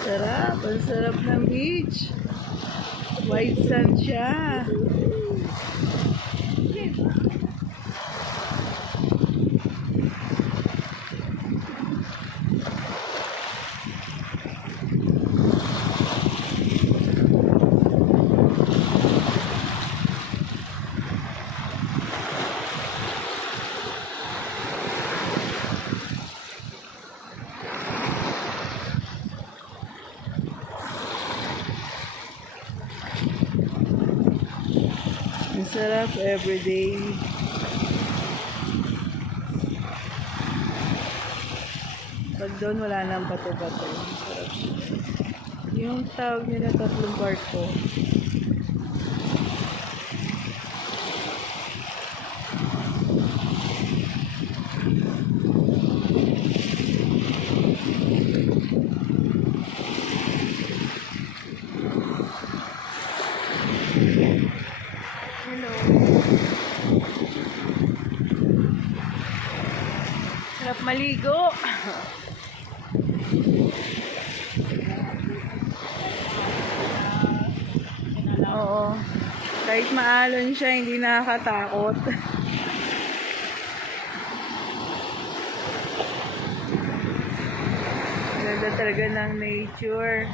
Sarap. Ang sarap ng beach. White sand siya. Ang sarap everyday. Pag doon wala nang bato-bato. Ang sarap. Yung tawag nila tatlong barko. Hello. Sarap maligo. Oo. Kahit maalon siya, hindi nakakatakot. Ganda talaga ng nature.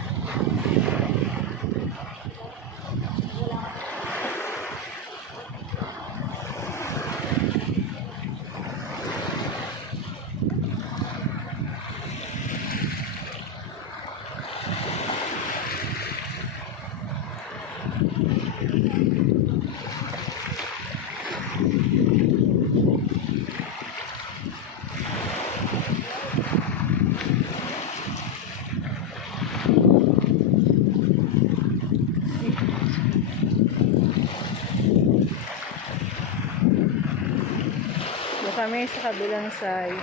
Kami sa kabilang side.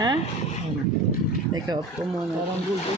Ha? Teka, off ko muna.